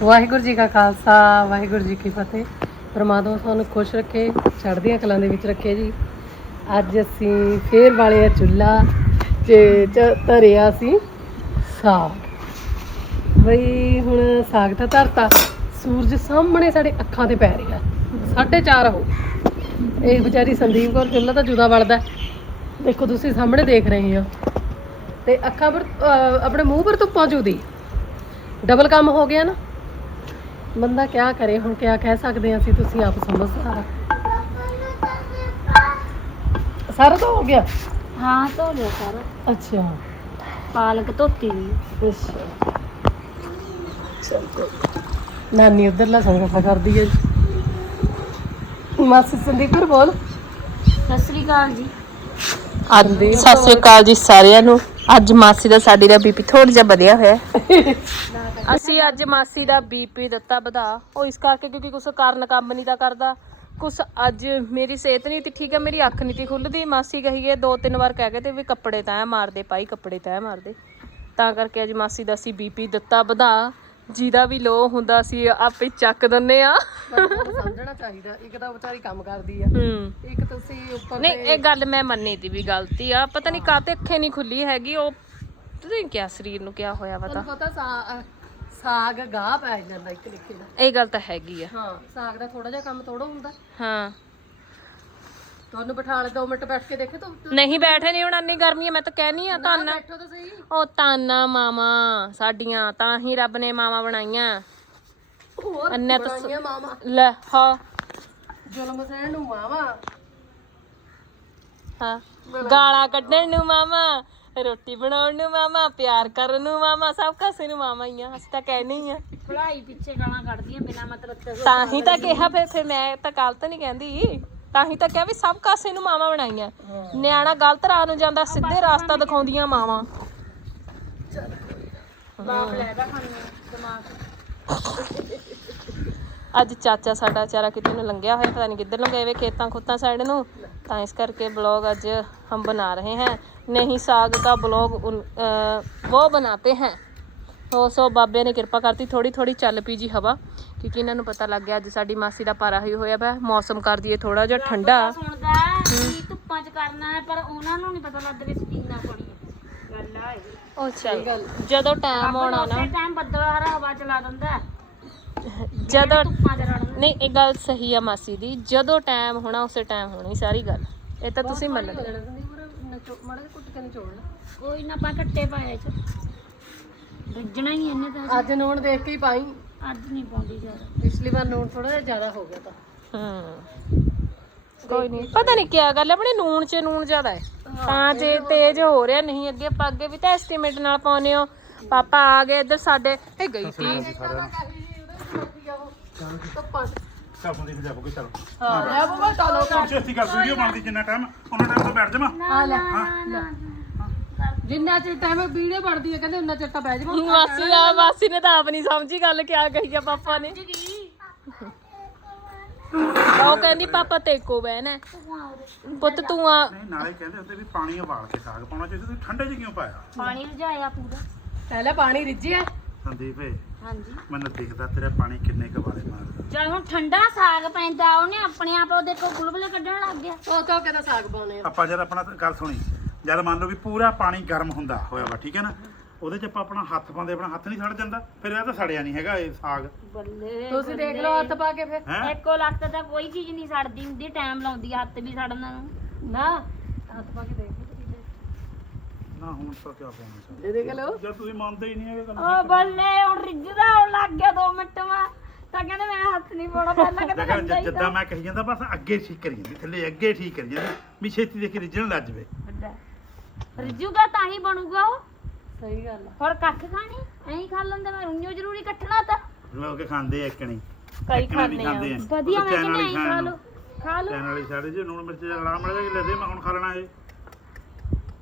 ਵਾਹਿਗੁਰੂ ਜੀ ਕਾ ਖਾਲਸਾ, ਵਾਹਿਗੁਰੂ ਜੀ ਕੀ ਫਤਿਹ। ਪਰਮਾਤਮਾ ਤੁਹਾਨੂੰ ਖੁਸ਼ ਰੱਖੇ, ਚੜ੍ਹਦੀਆਂ ਕਲਾਂ ਦੇ ਵਿੱਚ ਰੱਖੇ ਜੀ। ਅੱਜ ਅਸੀਂ ਫੇਰ ਵਾਲੇ ਆ ਚੁੱਲਾ ਤੇ ਚ ਧਰਿਆ ਸੀ ਸਾਗ। ਬਈ ਹੁਣ ਸਾਗ ਤਾਂ ਧਰਤਾ, ਸੂਰਜ ਸਾਹਮਣੇ ਸਾਡੇ ਅੱਖਾਂ ਤੇ ਪੈ ਰਿਹਾ। 4:30 ਹੋ ਇਹ ਵਿਚਾਰੀ ਸੰਦੀਪ ਕੌਰ ਚੁੱਲਾ ਤਾਂ ਜੁਦਾ ਵੜਦਾ ਦੇਖੋ ਤੁਸੀਂ ਸਾਹਮਣੇ ਦੇਖ ਰਹੇ ਹੋ। ਤੇ ਅੱਖਾਂ ਪਰ ਆਪਣੇ ਮੂੰਹ ਪਰ ਧੁੱਪਾਂ ਚੁਦੀ ਡਬਲ ਕੰਮ ਹੋ ਗਿਆ ਨਾ। ਬੰਦਾ ਕਿਆ ਕਰੇ ਹੁਣ ਕਿਆ ਕਹਿ ਸਕਦੇ ਹਾਂ ਅਸੀਂ ਤੁਸੀਂ ਆਪ ਸਮਝ ਸਾਰਾ। ਸਾਰਾ ਤਾਂ ਹੋ ਗਿਆ? ਹਾਂ ਧੋ ਲਿਆ ਸਾਰਾ। ਅੱਛਾ। ਪਾਲਕ ਧੋਤੀ ਵੀ ਅੱਛਾ। ਚਲ ਕੋਈ ਨਾਨੀ ਉਧਰਲਾ ਸੰਗਤ ਕਰਦੀ ਹੈ। ਮਾਸੀ ਸੰਦੀਪ ਬੋਲ। ਸਤਿ ਸ੍ਰੀ ਅਕਾਲ ਜੀ। ਆਂਦੀ ਸਤਿ ਸ੍ਰੀ ਅਕਾਲ ਜੀ ਸਾਰਿਆਂ ਨੂੰ। ਅੱਜ ਮਾਸੀ ਦਾ ਸਾਡੀ ਦਾ ਬੀਪੀ ਥੋੜਾ ਜਿਹਾ ਵਧਿਆ ਹੋਇਆ। ਹੈ। ਅਸੀਂ ਅੱਜ ਮਾਸੀ ਦਾ ਬੀਪੀ ਦਿੱਤਾ ਵਧਾ। ਉਹ ਇਸ ਕਰਕੇ ਕਿਉਂਕਿ ਕੁਛ ਕਾਰਨ ਕੰਮ ਨਹੀਂ ਦਾ ਕਰਦਾ। ਕੁਛ ਅੱਜ ਮੇਰੀ ਸਿਹਤ ਨਹੀਂ ਤੀ ਠੀਕ ਹੈ, ਮੇਰੀ ਅੱਖ ਨਹੀਂ ਤੀ ਖੁੱਲਦੀ। ਮਾਸੀ ਕਹੀਏ ਦੋ ਤਿੰਨ ਵਾਰ ਕਹਿ ਗਏ ਤੇ ਵੀ ਕੱਪੜੇ ਤੈਂ ਮਾਰਦੇ ਪਾਈ ਕੱਪੜੇ ਤੈਂ ਮਾਰਦੇ। ਤਾਂ ਕਰਕੇ ਅੱਜ ਮਾਸੀ ਦਾ ਅਸੀਂ ਬੀਪੀ ਦਿੱਤਾ ਵਧਾ। ਜਿਹਦਾ ਵੀ ਲੋ ਹੁੰਦਾ ਸੀ ਆਪੇ ਚੱਕ ਦਿੰਨੇ ਆ। ਸਮਝਣਾ ਚਾਹੀਦਾ ਇੱਕ ਤਾਂ ਵਿਚਾਰੀ ਕੰਮ ਕਰਦੀ ਆ। ਹੂੰ। ਇੱਕ ਤੁਸੀਂ ਉੱਪਰ ਨਹੀਂ ਇਹ ਗੱਲ ਮੈਂ ਮੰਨੀ ਦੀ ਵੀ ਗਲਤੀ ਆ। ਪਤਾ ਨਹੀਂ ਕਾਤੇ ਅੱਖੇ ਨਹੀਂ ਖੁੱਲੀ ਹੈਗੀ ਉਹ ਪਤਾ ਨਹੀਂ ਕਿਆ ਸਰੀਰ ਨੂੰ ਕਿਆ ਹੋਇਆ ਪਤਾ ਤੁਹਾਨੂੰ ਪਤਾ ਸਾ- ਅਹ ਸਾਗ ਗਾਹ ਪੈ ਜਾਂਦਾ ਇੱਕ ਲਿਖੇ ਦਾ। ਇਹ ਗੱਲ ਤਾਂ ਹੈਗੀ ਆ। ਹਾਂ ਸਾਗ ਦਾ ਥੋੜਾ ਜਿਹਾ ਕੰਮ ਥੋੜਾ ਹੁੰਦਾ। ਹਾਂ। ਤੁਹਾਨੂੰ ਬਿਠਾ ਲੈ 2 ਮਿੰਟ ਬੈਠ ਕੇ ਦੇਖੇ ਤਾਂ। ਨਹੀਂ ਬੈਠੇ ਨਹੀਂ ਹੁਣ ਇੰਨੀ ਗਰਮੀ ਆ ਮੈਂ ਤਾਂ ਕਹਿਨੀ ਆ ਤਾਨਾ ਬੈਠੋ ਤਾਂ ਸਹੀ। ਉਹ ਤਾਨਾ ਮਾਮਾ ਸਾਡੀਆਂ ਤਾਂ ਹੀ ਰੱਬ ਨੇ ਮਾਮਾ ਬਣਾਈਆਂ। ਹੋਰ ਅੰਨੇ ਤਾਂ ਬਣਾਈਆਂ ਮਾਮਾ ਲੈ ਹਾਂ। ਜ਼ੁਲਮ ਸਹਿਣ ਨੂੰ ਮਾਵਾ। ਹਾਂ। ਗਾਲਾਂ ਕੱਢਣ ਨੂੰ ਮਾਮਾ ਰੋਟੀ ਬਣਾਉਣ ਨੂੰ ਮਾਮਾ ਪਿਆਰ ਕਰਨ ਨੂੰ ਮਾਮਾ ਸਭ ਕਾਸੇ ਨੂੰ ਮਾਮਾ ਹੀ ਆ ਅਸੀਂ ਤਾਂ ਕਹਿਣੀ ਹੀ ਆ। ਪੜਾਈ ਪਿੱਛੇ ਗਾਲਾਂ ਕੱਢਦੀਆਂ ਬਿਨਾ ਮਤਲਬ ਤੋਂ ਤਾਂ ਹੀ ਤਾਂ ਕਿਹਾ ਫਿਰ ਫਿਰ ਮੈਂ ਤਾਂ ਗਲਤ ਨਹੀਂ ਕਹਿੰਦੀ। ਤਾਂ ਹੀ ਤਾਂ ਕਿਹਾ ਵੀ ਸਭ ਕਾਸੇ ਨੂੰ ਮਾਵਾ ਬਣਾਈਆਂ। ਨਿਆਣਾ ਗਲਤ ਰਾਹ ਨੂੰ ਜਾਂਦਾ ਸਿੱਧੇ ਰਸਤਾ ਦਿਖਾਉਂਦੀਆਂ ਮਾਵਾ। ਅੱਜ ਚਾਚਾ ਸਾਡਾ ਚਾਰਾ ਕਿਤੇ ਨੂੰ ਲੰਘਿਆ ਹੋਇਆ ਪਤਾ ਨਹੀਂ ਕਿੱਧਰ ਨੂੰ ਗਏ ਵੇ ਖੇਤਾਂ ਖੁੱਤਾਂ ਸਾਈਡ ਨੂੰ। ਤਾਂ ਇਸ ਕਰਕੇ ਬਲੌਗ ਅੱਜ ਹਮ ਬਣਾ ਰਹੇ ਹਾਂ। ਨਹੀਂ ਸਾਗ ਦਾ ਬਲੌਗ ਉਹ ਬਣਾਤੇ ਹੈ। ਸੋ ਸੋ ਬਾਬੇ ਨੇ ਕਿਰਪਾ ਕਰਤੀ ਥੋੜੀ ਥੋੜੀ ਚੱਲ ਪੀ ਜੀ ਹਵਾ। ਕਿਉਂਕਿ ਇਹਨਾਂ ਨੂੰ ਪਤਾ ਲੱਗ ਗਿਆ ਅੱਜ ਸਾਡੀ ਮਾਸੀ ਦਾ ਪਾਰਾ ਹੀ ਹੋਇਆ ਪਿਆ। ਮੌਸਮ ਕਰ ਦਈਏ ਥੋੜਾ ਜਿਹਾ ਠੰਡਾ। ਸੁਣਦਾ ਹੈ ਕਿ ਧੁੱਪਾਂ 'ਚ ਕਰਨਾ ਹੈ ਪਰ ਉਹਨਾਂ ਨੂੰ ਨਹੀਂ ਪਤਾ ਲੱਗਦਾ ਵੀ ਸਪੀਨਾ ਪਾਉਣੀ ਹੈ। ਗੱਲ ਆ ਇਹ। ਉਹ ਚੱਲ ਜਦੋਂ ਟਾਈਮ ਆਉਣਾ ਨਾ ਉਸੇ ਟਾਈਮ ਬੱਦਲ ਹਰਾ ਹਵਾ ਚਲਾ ਦਿੰਦਾ ਹੈ, ਜਦੋਂ ਧੁੱਪਾਂ 'ਚ ਰੜਨ ਨਹੀਂ ਇਹ ਗੱਲ ਸਹੀ ਆ ਮਾਸੀ ਦੀ। ਜਦੋਂ ਟਾਈਮ ਹੋਣਾ ਉਸੇ ਟਾਈਮ ਹੋਣੀ ਸਾਰੀ ਗੱਲ। ਇਹ ਤਾਂ ਤੁਸੀਂ ਮੰਨਦੇ ਸੰਦੀਪ ਮਾੜੇ ਜਿਹੇ ਕੁੱਟ ਕੇ ਨਿਚੋੜ ਲੈ ਕੋਈ ਨਾ ਪਾ ਕੱਟੇ ਪਾਏ ਚ। ਰਿੱਝਣਾ ਹੀ ਇਹਨੇ ਤਾਂ। ਅੱਜ ਨੂਣ ਦੇਖ ਕੇ ਹੀ ਪਾਈ। ਅੱਜ ਨਹੀਂ ਪਾਉਂਦੀ ਜ਼ਿਆਦਾ। ਪਿਛਲੀ ਵਾਰ ਨੂਣ ਥੋੜਾ ਜਿਹਾ ਜ਼ਿਆਦਾ ਹੋ ਗਿਆ ਤਾਂ। ਹੂੰ ਕੋਈ ਨਹੀਂ। ਪਤਾ ਨਹੀਂ ਕੀ ਗੱਲ ਹੈ ਆਪਣੇ ਨੂਣ 'ਚ ਨੂਣ ਜ਼ਿਆਦਾ ਹੈ। ਤਾਂ ਜੇ ਤੇਜ਼ ਹੋ ਰਿਹਾ ਨਹੀਂ ਅੱਗੇ ਆਪਾਂ ਅੱਗੇ ਵੀ ਤਾਂ ਐਸਟੀਮੇਟ ਨਾਲ ਪਾਉਨੇ ਹੋ। ਪਾਪਾ ਆ ਗਏ ਇੱਧਰ ਸਾਡੇ ਇਹ ਗਈ ਤੀ ਚੱਲ ਸੰਦੀਪ ਜਾਪੋਗੇ ਚਲੋ। ਹਾਂ ਲੈ ਬਾਬਾ ਚਲੋ। ਛੇਤੀ ਕਰ ਵੀਡੀਓ ਬਣਦੀ ਜਿੰਨਾ ਟਾਈਮ ਉਹਨਾਂ ਟਾਈਮ ਤੋਂ ਬੈਠ ਜਾਵਾਂ। ਆ ਲੈ ਲੈ। ਜਿੰਨਾ ਚਿਰ ਟਾਈਮ ਵੀਡੀਓ ਬਣਦੀ ਹੈ ਕਹਿੰਦੇ ਉਨਾ ਚਿਰ ਤਾਂ ਬਹਿ ਜਾਵਾਂ ਮਾਸੀ ਆ ਮਾਸੀ ਨੇ ਤਾਂ ਆਪ ਨਹੀਂ ਸਮਝੀ ਗੱਲ ਕਿਆ ਕਹੀ ਆ ਪਾਪਾ ਨੇ। ਉਹ ਕਹਿੰਦੀ ਪਾਪਾ ਤੇ ਕੋ ਬਹਿਣਾ ਹੈ। ਪੁੱਤ ਤੂੰ ਆ। ਨਹੀਂ ਨਾਲੇ ਕਹਿੰਦੇ ਹੁੰਦੇ ਵੀ ਪਾਣੀ ਉਬਾਲ ਕੇ ਸਾਗ ਪਾਉਣਾ ਚਾਹੀਦਾ ਤੁਸੀਂ ਠੰਡੇ 'ਚ ਕਿਉਂ ਪਾਇਆ? ਪਾਣੀ ਰਜਾਇਆ ਪੂਰਾ। ਪਹਿਲਾਂ ਪਾਣੀ ਰਿੱਝਿਆ। ਸੰਦੀਪ ਏ ਹਾਂਜੀ। ਮੈਨੂੰ ਦਿਖਦਾ ਤੇਰਾ ਪਾਣੀ ਕਿੰਨੇ ਕੁ ਵਾਲੇ ਮਾਰਦਾ ਜਦ ਹੁਣ ਠੰਡਾ ਸਾਗ ਪੈਂਦਾ ਉਹਨੇ ਆਪਣੇ ਆਪ ਉਹ ਦੇਖੋ ਗੁਲਗੁਲੇ ਕੱਢਣ ਲੱਗ ਗਿਆ। ਉਹ ਕਹੋ ਕਹਿੰਦਾ ਸਾਗ ਪਾਉਣੇ ਆ। ਆਪਾਂ ਜਦ ਆਪਣਾ ਗੱਲ ਸੁਣੀ। ਜਦ ਮੰਨ ਲਓ ਵੀ ਪੂਰਾ ਪਾਣੀ ਗਰਮ ਹੁੰਦਾ ਹੋਇਆ ਵਾ ਠੀਕ ਹੈ ਨਾ? ਉਹਦੇ 'ਚ ਆਪਾਂ ਆਪਣਾ ਹੱਥ ਪਾਉਂਦੇ ਆਪਣਾ ਹੱਥ ਨਹੀਂ ਸੜ ਜਾਂਦਾ। ਫਿਰ ਇਹ ਤਾਂ ਸੜਿਆ ਨਹੀਂ ਹੈਗਾ ਇਹ ਸਾਗ। ਬੱਲੇ ਤੁਸੀਂ ਦੇਖ ਲਓ ਹੱਥ ਪਾ ਕੇ ਫਿਰ। ਹੈ? ਇੱਕੋ ਲੱਖ ਤਾਂ ਕੋਈ ਚੀਜ਼ ਨਹੀਂ ਸੜਦੀ ਹੁੰਦੀ ਟਾਈਮ ਲਾਉਂਦੀ ਆ ਹੱਥ ਵੀ ਸੜਨ ਨੂੰ। ਨਾ। ਹੱਥ ਪਾ ਕੇ ਦੇਖ। ਨਾ ਹੁਣ ਤਾਂ ਕੀ ਪਾਉਣਾ ਇਹ ਦੇਖ ਲਓ। ਜਦ ਤੁਸੀਂ ਮੰਨਦੇ ਹੀ ਨਹੀਂ ਹੈਗੇ ਗੱਲ ਓ ਬੱਲੇ ਹੁਣ ਰਿੱਝਦਾ ਹੋਣ ਲੱਗ ਗਿਆ 2 ਮਿੰਟ ਮਾ। ਤਾਂ ਕਹਿੰਦੇ ਮੈਂ ਹੱਥ ਨਹੀਂ ਪਾਉਣਾ ਪਹਿਲਾਂ ਕਹਿੰਦਾ ਦੇਖੋ ਠੰਡਾ ਹੀ ਜਿੱਦਾਂ ਮੈਂ ਕਹੀ ਜਾਂਦਾ ਬਸ ਅੱਗੇ ਠੀਕ ਕਰੀ ਜਾਂਦੀ ਥੱਲੇ ਅੱਗੇ ਠੀਕ ਕਰੀ ਜਾਂਦੀ। ਵੀ ਛੇਤੀ ਦੇਖੀ ਰਿਜਣ ਲੱਜ ਜਵੇ। ਰਿੱਝੂਗਾ ਤਾਂ ਹੀ ਬਣੂਗਾ ਉਹ। ਸਹੀ ਗੱਲ ਆ। ਹੋਰ ਕੱਖ ਖਾਣੀ? ਐਂ ਖਾ ਲੈਂਦੇ ਮੈਂ ਰੁੰਨੋ ਜ਼ਰੂਰੀ ਕੱਟਣਾ ਤਾਂ। ਲੋਕ ਖਾਂਦੇ ਆ ਇੱਕਣੀ ਕਈ ਇੱਕਣਾ ਖਾਂਦੇ ਆ। ਖਾਂਦੇ ਆ। ਵਧੀਆ ਮੈਂ ਕਹਿੰਦੀ ਐਂ ਖਾ ਲਓ ਖਾ ਲਓ ਚੈਨ ਵਾਲੀ ਸਾਡੇ ਜੇ ਲੂਣ ਮਿਰਚ ਲਾ ਮਿਲ ਜਾ ਲੈ ਦੇ ਮੈਂ ਹੁਣ ਖਾ ਲੈਣਾ ਇਹ।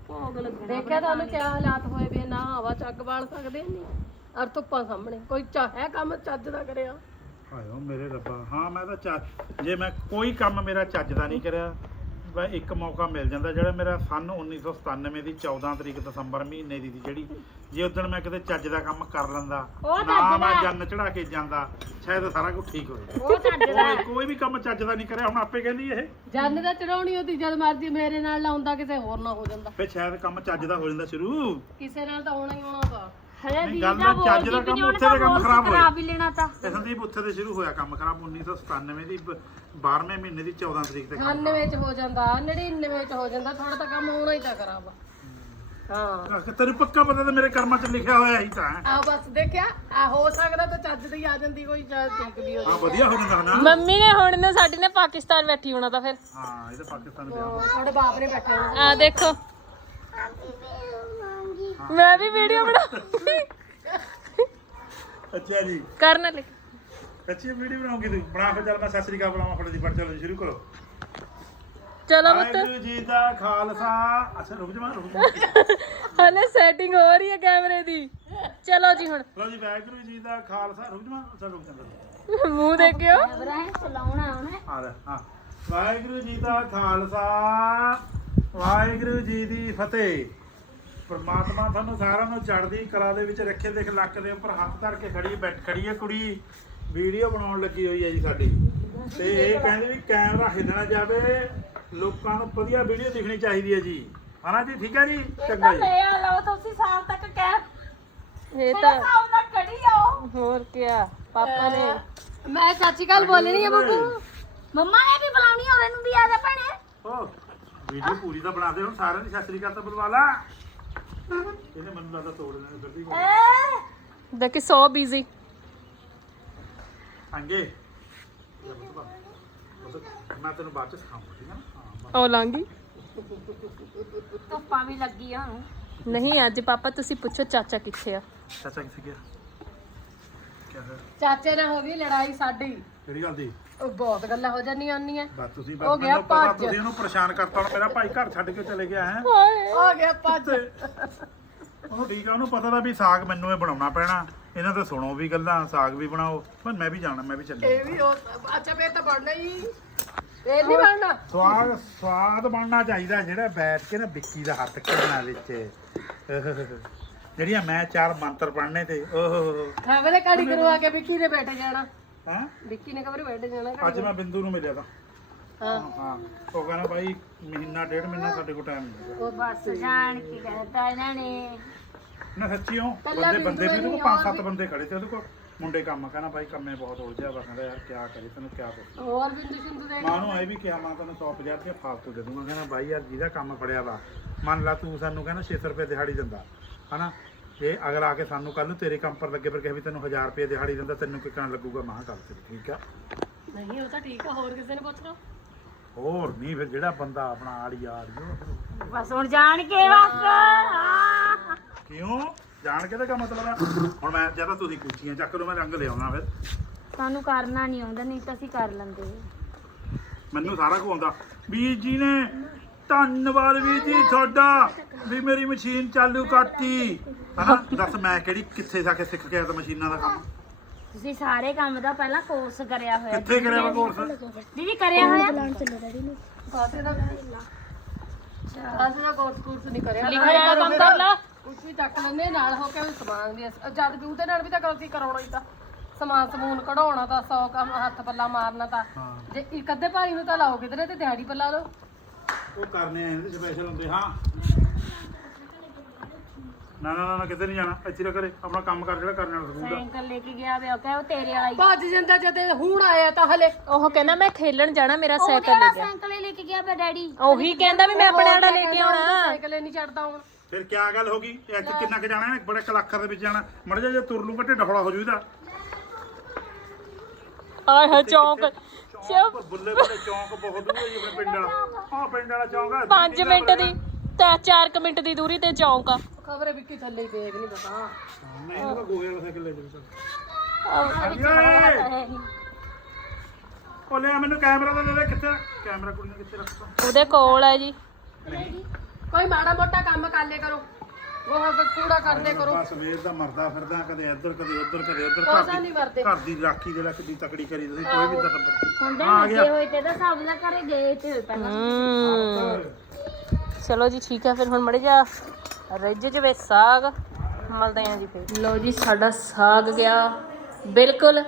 ਭੋਗ ਲੱਗਣਾ ਦੇਖਿਆ ਤੁਹਾਨੂੰ ਕਿਆ ਹਾਲਾਤ ਹੋਏ ਵੇ ਨਾ ਹਵਾ ਚੱਗ ਬਾਲ ਸਕਦੇ ਨਹੀਂ। ਅਰ ਧੁੱਪਾਂ ਸਾਹਮਣੇ। ਕੋਈ ਚਾਹੇ ਕੰਮ ਚੱਜ ਦਾ ਕਰਿਆ? ਹਾਏ ਓ ਮੇਰੇ ਰੱਬਾ। ਹਾਂ ਮੈਂ ਤਾਂ ਚੱਜ ਜੇ ਮੈਂ ਕੋਈ ਕੰਮ ਮੇਰਾ ਚੱਜ ਦਾ ਨਹੀਂ ਕਰਿਆ ਵਾ ਇੱਕ ਮੌਕਾ ਮਿਲ ਜਾਂਦਾ ਜਿਹੜਾ ਮੇਰਾ ਸਨ 1997 ਦੀ 14 ਤਰੀਕ ਦਸੰਬਰ ਮਹੀਨੇ ਦੀ ਸੀ ਜਿਹੜੀ। ਜੇ ਉਦੋਂ ਮੈਂ ਕਿਤੇ ਚੱਜ ਦਾ ਕੰਮ ਕਰ ਲੈਂਦਾ ਉਹ ਨਾ ਮੈਂ। ਜੰਨ ਚੜਾ ਕੇ ਜਾਂਦਾ ਸ਼ਾਇਦ ਸਾਰਾ ਕੁਝ ਠੀਕ ਹੋ ਜਾਂਦਾ ਉਹ ਕੋਈ ਕੋਈ ਵੀ ਕੰਮ ਚੱਜ ਦਾ ਨਹੀਂ ਕਰਿਆ ਹੁਣ ਆਪੇ ਕਹਿੰਦੀ ਇਹ। ਜੰਨ ਦਾ ਚੜਾਉਣੀ ਉਹਦੀ ਜਦ ਮਰਜ਼ੀ ਮੇਰੇ ਨਾਲ ਲਾਉਂਦਾ ਕਿਸੇ ਹੋਰ ਨਾਲ ਹੋ ਜਾਂਦਾ। ਫਿਰ ਸ਼ਾਇਦ ਕੰਮ ਚੱਜ ਦਾ ਹੋ ਜਾਂਦਾ ਸ਼ੁਰੂ। ਕਿਸੇ ਨਾਲ ਤਾਂ ਹੋਣਾ ਹੀ ਹੋਣਾ ਦਾ ਹਲੇ ਨਹੀਂ, ਦੀ ਗੱਲ ਦਾ ਚੱਜ ਦਾ ਬੋਲਦੀ ਕੰਮ ਵੀ ਉੱਥੇ ਦੇ ਕੰਮ ਉਹਨੇ ਖਰਾਬ ਹੋਏ। ਖਰਾਬ ਹੀ ਲੈਣਾ ਤਾਂ। ਇਹ ਸੰਦੀਪ ਉੱਥੇ ਤੇ ਸ਼ੁਰੂ ਹੋਇਆ ਕੰਮ ਖਰਾਬ 1997 ਦੀ 12ਵੇਂ ਮਹੀਨੇ ਦੀ 14 ਤਰੀਕ ਤੇ ਕੰਮ 98 ਚ ਹੋ ਜਾਂਦਾ 99 ਚ ਹੋ ਜਾਂਦਾ ਥੋੜਾ ਤਾਂ ਕੰਮ ਹੋਣਾ ਹੀ ਤਾਂ ਖਰਾਬ ਆ। ਹਾਂ। ਖਰਾਬ। ਤੈਨੂੰ ਪੱਕਾ ਪਤਾ ਤਾਂ ਮੇਰੇ ਕਰਮਾਂ 'ਚ ਲਿਖਿਆ ਹੋਇਆ ਹੀ ਤਾਂ ਹੈ। ਆ ਬਸ ਦੇਖਿਆ ਆ ਹੋ ਸਕਦਾ ਤਾਂ ਚੱਜ ਦੀ ਆ ਜਾਂਦੀ ਕੋਈ ਸ਼ਾਇਦ ਠੀਕ ਵੀ ਹੋ ਹਾਂ ਵਧੀਆ ਹੋ ਜਾਂਦਾ ਨਾ। ਮੰਮੀ ਨੇ ਹੁਣ ਨੇ ਸਾਡੀ ਨੇ ਪਾਕਿਸਤਾਨ ਬੈਠੀ ਹੋਣਾ ਤਾਂ ਫਿਰ। ਹਾਂ ਇਹ ਤਾਂ ਪਾਕਿਸਤਾਨ ਦੇ ਜਾਏ ਤੁਹਾਡੇ ਬਾਪ ਨੇ ਬੈਠੇ ਹੋਣਾ। ਆ ਦੇਖੋ। ਮੈਂ ਵੀ ਵੀਡੀਓ ਬਣਾਉਂਗੀ ਅੱਛਾ ਜੀ। ਕਰਨ ਲਈ ਅੱਛੀ ਵੀਡੀਓ ਬਣਾਉਂਗੀ ਤੂੰ। ਬਣਾ ਫਿਰ ਚੱਲ ਮੈਂ ਸਤਿ ਸ੍ਰੀ ਅਕਾਲ ਬੁਲਾਵਾਂ ਫਟੇ ਦੀ। ਫਟ ਚਲੋ ਜੀ, ਸ਼ੁਰੂ ਕਰੋ। ਚਲੋ ਪੁੱਤ। ਵਾਹਿਗੁਰੂ ਜੀ ਦਾ ਖਾਲਸਾ। ਅੱਛਾ ਰੁਕ ਜਾ ਰੁਕ ਜਾ। ਹਲੇ ਸੈਟਿੰਗ ਹੋ ਰਹੀ ਹੈ ਕੈਮਰੇ ਦੀ। ਚਲੋ ਜੀ ਹੁਣ। ਲਓ ਜੀ ਵਾਹਿਗੁਰੂ ਜੀ ਦਾ ਖਾਲਸਾ। ਰੁਕ ਜਾ ਅੱਛਾ ਰੁਕ ਜਾ ਮੂੰਹ ਦੇਖਿਓ। ਆ ਲੈ ਹਾਂ ਵਾਹਿਗੁਰੂ ਜੀ ਦਾ ਖਾਲਸਾ। ਵਾਹਿਗੁਰੂ ਜੀ ਦੀ ਫਤਿਹ। ਪਰਮਾਤਮਾ ਤੁਹਾਨੂੰ ਸਾਰਿਆਂ ਨੂੰ ਚੜ੍ਹਦੀ ਕਲਾ ਦੇ ਵਿੱਚ ਰੱਖੇ ਦੇਖ ਲੱਕ ਦੇ ਉੱਪਰ ਹੱਥ ਧਰ ਕੇ ਖੜੀ ਬੈਠ ਖੜੀ ਹੈ ਕੁੜੀ। ਵੀਡੀਓ ਬਣਾਉਣ ਲੱਗੀ ਹੋਈ ਹੈ ਜੀ ਸਾਡੀ। ਤੇ ਇਹ ਕਹਿੰਦੇ ਵੀ ਕੈਮਰਾ ਹਿੱਲਣਾ ਜਾਵੇ ਲੋਕਾਂ ਨੂੰ ਵਧੀਆ ਵੀਡੀਓ ਦਿਖਣੀ ਚਾਹੀਦੀ ਹੈ ਜੀ। ਹਨਾ ਜੀ ਠੀਕ ਹੈ ਜੀ? ਚੰਗਾ ਜੀ। ਲੈ ਲਓ ਤੁਸੀਂ ਸਾਲ ਤੱਕ ਕਹਿ। ਇਹ ਤਾਂ ਸਾਲ ਤੱਕ ਕੜੀ ਆਓ ਹੋਰ ਕਿਆ ਪਾਪਾ ਨੇ ਮੈਂ ਚਾਚੀ ਕੱਲ ਬੋਲਣੀ ਆ ਬੱਬੂ ਮੰਮਾ ਨੇ ਵੀ ਬੁਲਾਉਣੀ ਹੋਵੇ ਨੂੰ ਵੀ ਆ ਜਾ ਭੈਣੇ। ਓ ਵੀਡੀਓ ਪੂਰੀ ਤਾਂ ਬਣਾ ਦੇ ਹੁਣ ਸਾਰਿਆਂ ਦੀ ਸਤਿ ਸ੍ਰੀ ਅਕਾਲ ਤਾਂ ਬੁਲਵਾ ਲਾ। ਇਹਨੇ ਮੈਨੂੰ ਲੱਗਦਾ ਤੋੜ ਲੈਣੇ ਫਿਰਦੀ ਕੋਲ ਏ ਦੇਖੀ ਸੋ ਬਿਜ਼ੀ ਅੰਗੇ ਮੈਂ ਤੈਨੂੰ ਬਾਅਦ ਚ ਸਿਖਾਉਂਗਾ ਠੀਕ ਹੈ ਨਾ? ਹਾਂ ਉਹ ਲਾਂਗੀ। ਧੁੱਪਾਂ ਵੀ ਲੱਗੀ ਆ ਹੁਣ। ਨਹੀਂ ਅੱਜ ਪਾਪਾ ਤੁਸੀਂ ਪੁੱਛੋ ਚਾਚਾ ਕਿੱਥੇ ਆ। ਚਾਚਾ ਕਿੱਥੇ ਗਿਆ? ਕਿਆ ਹੈ ਚਾਚੇ ਨਾਲ ਹੋ ਗਈ ਲੜਾਈ ਸਾਡੀ। ਕਿਹੜੀ ਗੱਲ ਦੀ? ਉਹ ਬਹੁਤ ਗੱਲਾਂ ਹੋ ਜਾਂਦੀਆਂ ਆਉਂਦੀਆਂ ਬਸ ਤੁਸੀਂ ਹੋ ਬਸ ਗਿਆ ਮੈਨੂੰ ਪਤਾ ਭੱਜ। ਤੁਸੀਂ ਉਹਨੂੰ ਪਰੇਸ਼ਾਨ ਕਰਤਾ ਹੁਣ ਮੇਰਾ ਭਾਈ ਘਰ ਛੱਡ ਕੇ ਚਲੇ ਗਿਆ ਹੈ। ਹੋ ਗਿਆ ਭੱਜ। ਉਹਨੂੰ ਠੀਕ ਆ ਉਹਨੂੰ ਪਤਾ ਦਾ ਵੀ ਸਾਗ ਮੈਨੂੰ ਇਹ ਬਣਾਉਣਾ ਪੈਣਾ। ਇਹਨਾਂ ਤੋਂ ਸੁਣੋ ਵੀ ਗੱਲਾਂ ਸਾਗ ਵੀ ਬਣਾਓ ਪਰ ਮੈਂ ਵੀ ਜਾਣਾ ਮੈਂ ਵੀ ਚੱਲੀ ਇਹ ਵੀ ਉਹ- ਅੱਛਾ ਫੇਰ ਤਾਂ ਬਣਨਾ ਹੀ। ਫੇਰ ਨਹੀਂ ਬਣਨਾ। ਸਵਾਦ ਸਵਾਦ ਬਣਨਾ ਚਾਹੀਦਾ ਜਿਹੜਾ ਬੈਠ ਕੇ ਨਾ ਵਿੱਕੀ ਦਾ ਹੱਥ ਘਿਰਨਾ ਵਿੱਚ। ਜਿਹੜੀਆਂ ਮੈਂ ਚਾਰ ਮੰਤਰ ਪੜ੍ਹਨੇ ਤੇ ਓਹ। ਖਬਰੇ ਕਾੜੀ ਕਰਵਾ ਕੇ ਵਿੱਕੀ ਨੇ ਬੈਠ ਜਾਣਾ। ਹਾਂ? ਵਿੱਕੀ ਨੇ ਖਬਰੇ ਬੈਠ ਜਾਣਾ ਅੱਜ ਮੈਂ ਬਿੰਦੂ ਨੂੰ ਮਿਲਿਆ ਤਾਂ। ਹਾਂ। ਹਾਂ। ਉਹ ਕਹਿੰਦਾ ਭਾਈ ਮਹੀਨਾ ਡੇਢ ਮਹੀਨਾ ਸਾਡੇ ਕੋਲ ਟਾਈਮ ਨਹੀਂ ਹੈਗਾ। ਉਹ ਬਸ ਜਾਣ ਕੀ ਕਰਤਾ ਇਹਨਾਂ ਨੇ। ਨਾ ਸੱਚੀਓ ਕੱਲਾ ਬੰਦੇ ਬੰਦੇ ਵੀ ਬਿੰਦੂ ਉਹਦੇ ਕੋਲ ਨਹੀਂ, ਪੰਜ ਹੋਰ ਸੱਤ ਵੀ- ਬੰਦੇ ਖੜੇ ਤੇ ਉਹਦੇ ਕੋਲ। ਮੁੰਡੇ ਕੰਮ ਕਹਿੰਦਾ ਭਾਈ ਕੰਮੇ ਬਹੁਤ ਉਲਝਿਆ ਵਾ। ਕਹਿੰਦਾ ਯਾਰ ਕਿਆ ਕਰੇ ਤੈਨੂੰ ਕਿਆ ਕਰੇ ਹੋਰ ਬਿੰਦੂ ਸਿੰਧੂ ਦੇ? ਮਾਂ ਨੂੰ ਇਹ ਵੀ ਕਿਹਾ ਮਾਂ ਤੈਨੂੰ 150 ਰੁਪਏ ਫਾਲਤੂ ਦੇ ਦੂੰਗਾ। ਕਹਿੰਦਾ ਬਾਈ ਯਾਰ ਜਿਹਦਾ ਕੰਮ ਫੜਿਆ ਵਾ ਮੰਨ ਲਾ ਤੂੰ ਸਾਨੂੰ ਕਹਿੰਦਾ 600 ਰੁਪਏ ਦਿਹਾੜੀ ਦਿੰਦਾ। ਹਨਾ? ਜੇ ਅਗਰ ਆ ਕੇ ਸਾਨੂੰ ਕੱਲ ਨੂੰ ਤੇਰੇ ਕੰਮ ਪਰ ਲੱਗੇ ਫਿਰ ਕਹੇ ਵੀ ਤੈਨੂੰ 1000 ਰੁਪਏ ਦਿਹਾੜੀ ਦਿੰਦਾ ਤੈਨੂੰ ਕਿੱਕਣਾ ਲੱਗੂਗਾ? ਮਾਂ ਕਰ ਤੇ ਠੀਕ ਆ। ਨਹੀਂ ਉਹ ਤਾਂ ਠੀਕ ਆ ਹੋਰ ਕਿਸੇ ਨੇ ਪੁੱਛ ਲਓ। ਹੋਰ ਨਹੀਂ ਫਿਰ ਜਿਹੜਾ ਬੰਦਾ ਆਪਣਾ ਆੜੀ ਆੜੀ ਉਹ ਬਸ ਹੁਣ ਜਾਣ ਕੇ ਬਸ। ਕਿਉਂ? ਜਾਣ ਕੇ ਤਾਂ ਕਾ ਮਤਲਬ ਆ? ਹੁਣ ਮੈਂ ਜਦੋਂ ਤੁਸੀਂ ਕੁੱਚੀਆਂ ਚੱਕ ਲਓ ਮੈਂ ਰੰਗ ਲਿਆਉਣਾ ਫਿਰ। ਸਾਨੂੰ ਕਰਨਾ ਨਹੀਂ ਆਉਂਦਾ ਨਹੀਂ ਤਾਂ ਅਸੀਂ ਕਰ ਲੈਂਦੇ। ਮੈਨੂੰ ਸਾਰਾ ਕੁਝ ਆਉਂਦਾ। ਵੀਰ ਜੀ ਨੇ ਧੰਨਵਾਦ ਵੀਰ ਜੀ ਤੁਹਾਡਾ ਵੀ ਮੇਰੀ ਮਸ਼ੀਨ ਚਾਲੂ ਕਰਤੀ। ਹਨਾ ਦੱਸ ਮੈਂ ਕਿਹੜੀ ਕਿੱਥੇ ਜਾ ਕੇ ਸਿੱਖ ਕੇ ਆਇਆ ਤਾਂ ਮਸ਼ੀਨਾਂ ਦਾ ਕੰਮ? ਤੁਸੀਂ ਸਾਰੇ ਕੰਮ ਦਾ ਪਹਿਲਾਂ ਕੋਰਸ ਕਰਿਆ ਹੋਇਆ। ਕਿੱਥੇ ਕਰਿਆ ਵਾ ਕੋਰਸ ਦੀਦੀ ਕਰਿਆ ਹੋਇਆ? ਕਾਸੇ ਦਾ ਕਾਸੇ ਦਾ ਕੋਰਸ ਕੋਰਸ ਨਹੀਂ ਕਰਿਆ। ਲਿਖਿਆ ਹੋਇਆ ਕੰਮ ਕਰ ਲਾ। ਕੁਛ ਵੀ ਚੱਕ ਲੈਂਦੇ ਨਾਲ ਹੋ ਕੇ ਸਮਾਨ ਅਸ- ਜਦ ਵੀ ਉਹਦੇ ਨਾਲ ਵੀ ਤਾਂ ਗਲਤੀ ਕਰਾਉਣਾ ਹੀ ਤਾਂ। ਸਮਾਨ ਸਮੂਨ ਕਢਾਉਣਾ ਤਾਂ ਸੌ ਕੰਮ ਹੱਥ ਪੱਲਾ ਮਾਰਨਾ ਤਾਂ। ਜੇ ਇੱਕ ਅੱਧੇ ਨੂੰ ਤਾਂ ਲਾਓ ਕਿਧਰੇ ਤੇ ਦਿਹਾੜੀ ਪੱਲਾ ਲਓ। ਉਹ ਕਰਨੇ ਆ ਇਹਦੇ ਸਪੈਸ਼ਲ ਹੁੰਦੇ ਹਾਂ। ਨਾ ਨਾ ਨਾ, ਕਿਤੇ ਨਹੀਂ ਜਾਣਾ ਇੱਥੇ ਹੀ ਕਰੇ ਆਪਣਾ ਕੰਮ ਕਰ ਜਿਹੜਾ ਕਰਨ ਵਾਲਾ ਸਕੂਲ ਦਾ। ਸਾਈਕਲ ਲੈ ਕੇ ਗਿਆ ਵੇ ਉਹ ਕਹੇ ਉਹ ਤੇਰੇ ਵਾਲਾ ਹੀ। ਭੱਜ ਜਾਂਦਾ ਜਦ ਇਹ ਹੁਣ ਆਇਆ ਤਾਂ ਹਲੇ। ਉਹ ਕਹਿੰਦਾ ਮੈਂ ਖੇਲਣ ਜਾਣਾ ਮੇਰਾ ਉਹਦੇ ਸਾਈਕਲ ਲੈ ਵਾਲਾ ਗਿਆ। ਸਾਈਕਲ ਹੀ ਲੈ ਕੇ ਗਿਆ ਵੇ ਡੈਡੀ। ਉਹੀ ਕਹਿੰਦਾ ਵੀ ਮੈਂ ਆਪਣੇ ਵਾਲਾ ਲੈ ਕੇ ਆਉਣਾ। ਸਾਈਕਲ ਨਹੀਂ ਚੜਦਾ ਹੁਣ। ਫਿਰ ਕਿਆ ਗੱਲ ਹੋ ਗਈ? ਇਹ ਇੱਥੇ ਕਿੰਨਾ ਕੁ ਜਾਣਾ? ਹੈ ਬੜੇ ਕਲਾਕਰ ਦੇ ਵਿੱਚ ਜਾਣਾ। ਮੜ ਜਾ ਜੇ ਤੁਰ ਲੂਗਾ ਢਿੱਡ ਹੌਲਾ ਹੋ ਜੂ ਇਹਦਾ। ਆਏ ਹੈ ਚੌਂਕ। ਚੌਂਕ ਬੁੱਲੇ ਬੁੱਲੇ ਚੌਂਕ ਬਹੁਤ ਦੂਰ ਹੈ ਜੀ ਆਪਣੇ ਪਿੰਡ ਵਾਲਾ। ਆਹ ਪਿੰਡ ਵਾਲਾ ਚੌਂਕ ਆ 5 ਮਿੰਟ ਦੀ ਤਾਂ 4 ਮਿੰਟ ਦੀ ਦੂਰੀ ਤੇ ਚੌਂਕ ਆ। ਖਬਰੇ ਵਿੱਕੀ ਥੱਲੇ ਹੀ ਦੇਖ ਨਹੀਂ ਪਤਾ। ਨਹੀਂ ਇਹਨੂੰ ਤਾਂ ਗੋਹੇ ਵਾਲਾ ਸਾਈਕਲ ਲੈ ਜਾਓ ਉਹ ਲੈ ਆ ਮੈਨੂੰ ਕੈਮਰਾ ਤਾਂ ਦੇ ਦੇ ਕਿੱਥੇ ਕੈਮਰਾ ਕੁੜੀ ਨੇ ਕਿੱਥੇ ਰੱਖਤਾ? ਉਹਦੇ ਕੋਲ ਹੈ ਜੀ। ਕੋਈ ਮਾੜਾ ਮੋਟਾ ਕੰਮ ਕਰ ਲਿਆ ਕਰੋ। ਉਹ ਕੂੜਾ ਕਰਦੇ ਕਰੋ। ਬਸ ਸਵੇਰ ਦਾ ਮਰਦਾ ਫਿਰਦਾ ਕਦੇ ਇੱਧਰ ਕਦੇ ਉੱਧਰ ਕਦੇ ਉੱਧਰ। ਕੋਸਾ ਘਰ ਨਹੀਂ ਦੀ ਵਰਤੇ ਘਰ ਦੀ ਰਾਖੀ ਦੇ ਲੱਕ ਦੀ ਤਕੜੀ ਕਰੀ ਤੁਸੀਂ ਕੋਈ ਵੀ ਤਾਂ ਹੁੰਦੇ ਆ ਗਿਆ। ਲੱਗੇ ਹੋਏ ਤੇ ਤਾਂ ਸਭ ਦਾ ਘਰੇ ਗਏ ਤੇ ਪਹਿਲਾਂ। ਹਮ ਚਲੋ ਜੀ ਠੀਕ ਹੈ ਫਿਰ ਹੁਣ ਮੜੇ ਜਾ ਰਿੱਝ ਜਵੇ ਸਾਗ ਮਲਦੇ ਆਂ ਜੀ ਫਿਰ। ਲਓ ਜੀ ਸਾਡਾ ਸਾਗ ਗਿਆ। ਬਿਲਕੁਲ